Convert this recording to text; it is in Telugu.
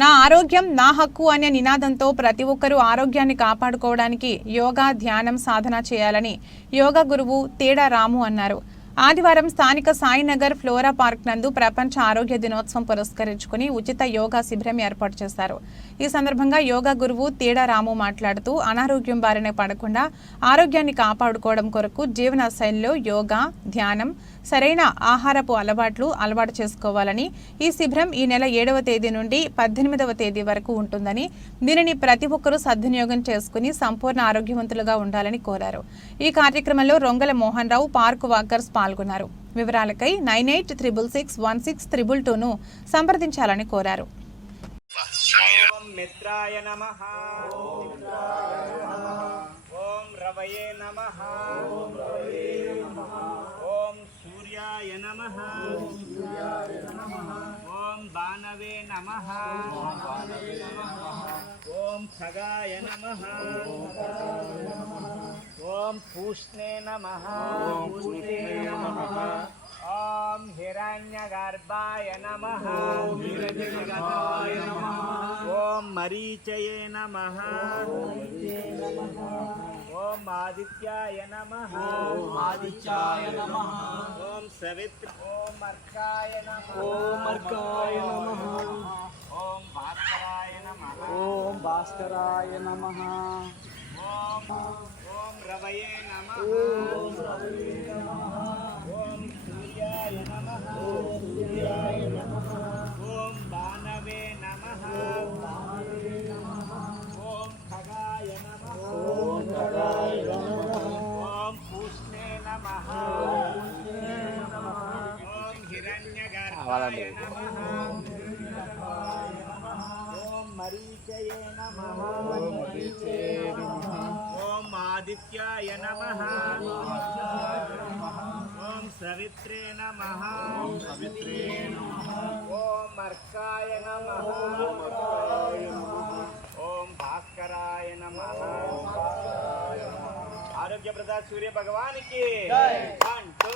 నా ఆరోగ్యం నా హక్కు అనే నినాదంతో ప్రతి ఒక్కరూ ఆరోగ్యాన్ని కాపాడుకోవడానికి యోగా ధ్యానం సాధన చేయాలని యోగా గురువు తేడా రాము అన్నారు. ఆదివారం స్థానిక సాయినగర్ ఫ్లోరా పార్క్ నందు ప్రపంచ ఆరోగ్య దినోత్సవం పురస్కరించుకుని ఉచిత యోగా శిబిరం ఏర్పాటు చేశారు. ఈ సందర్భంగా యోగా గురువు తేడా రాము మాట్లాడుతూ అనారోగ్యం బారిన పడకుండా ఆరోగ్యాన్ని కాపాడుకోవడం కొరకు జీవన శైలిలో యోగా, ధ్యానం, సరైన ఆహారపు అలవాటు చేసుకోవాలని, ఈ శిబిరం ఈ నెల 7వ తేదీ నుండి 18వ తేదీ వరకు ఉంటుందని, దీనిని ప్రతి ఒక్కరూ సద్వినియోగం చేసుకుని సంపూర్ణ ఆరోగ్యవంతులుగా ఉండాలని కోరారు. ఈ కార్యక్రమంలో రొంగల మోహన్ రావు, పార్క్ వాకర్స్ పాల్గొన్నారు. వివరాలకై 98361622ను సంప్రదించాలని కోరారు. మిత్రాయ నమః, ఓం రవయే నమః, ఓం సూర్యాయ నమః, ఓం బాణవే నమః, ఓం ఖగాయ నమః, ఓం పూష్ణే నమః, ఓం హిరణ్యగర్భాయ నమః, ఓం మరీచయే నమః, ఓం ఆదిత్యాయ నమః, ఓం సవిత్ర, ఓం అర్కాయ నమః, ఓం భాస్కరాయ నమః, ఓం రవయే నమః, ఓం సూర్యాయ నమః, ఓం బాణవే నమః, ఓం ఖగాయ నమః, ఓం పూష్ణే నమః, ఓం హిరణ్యగర్భాయ నమః, ఓం మరీచయే నమః, ఓం ఆదిత్యాయ నమః, ఓం సవిత్రే నమః, ఓం అర్కాయ నమః, ఓం భాస్కరాయ నమః. ఆరోగ్య ప్రదాత సూర్య భగవానికి 1 2